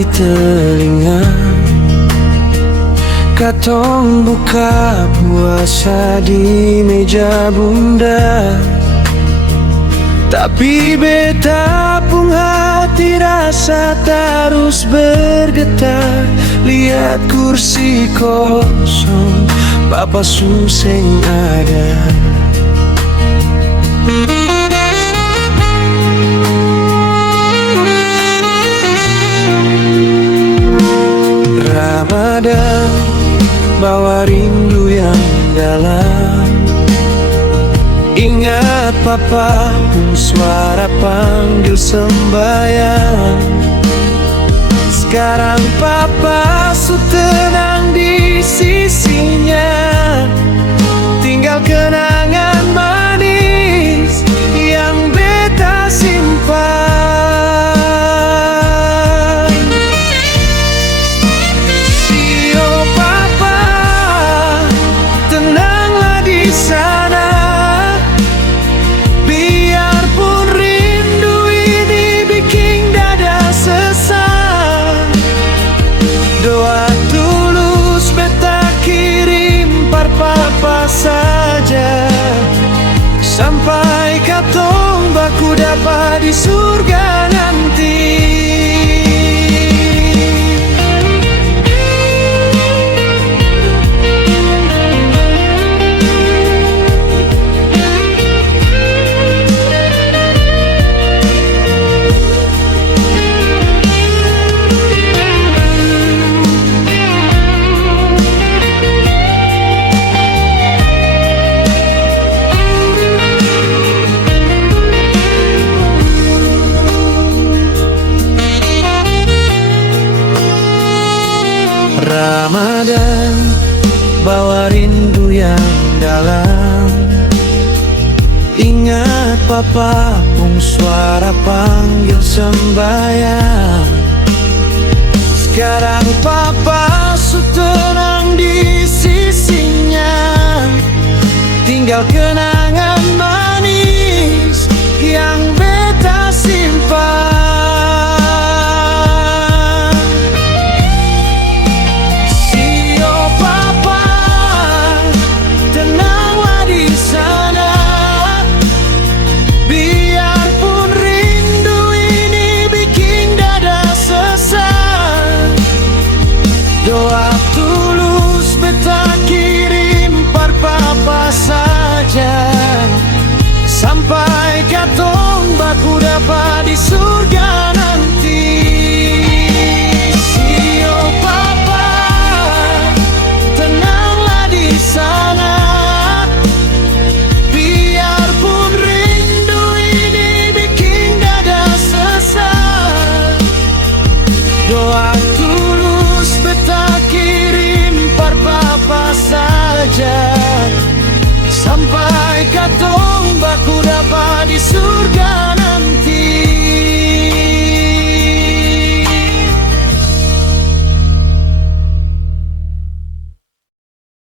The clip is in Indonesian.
di telinga, katong buka puasa di meja bunda. Tapi beta pun hati rasa terus bergetar, lihat kursi kosong, Bapak Suseng ada. Ramadan bawa rindu yang dalam, ingat Papa pun suara panggil sembahyang. Sekarang Papa su tenang di sisinya, tinggal kenangan manis yang beta simpan. Sio Papa, tenanglah di sana, biarpun rindu ini bikin dada sesak. Doa tulus beta kirim par Papa saja, sampai katong baku dapat di surga nanti. Ramadan bawa rindu yang dalam, ingat Papa pun suara panggil sembahyang. Sekarang Papa su tenang di sisinya, tinggal kenangan manis yang beta simpan. Doa tulus beta kirim par Papa saja, sampai katong baku dapat di surga nanti. Sio Papa, tenanglah di sana, biarpun rindu ini bikin dada sesak. Doa tulus beta kirim par Papa saja, sampai katong baku dapat di surga.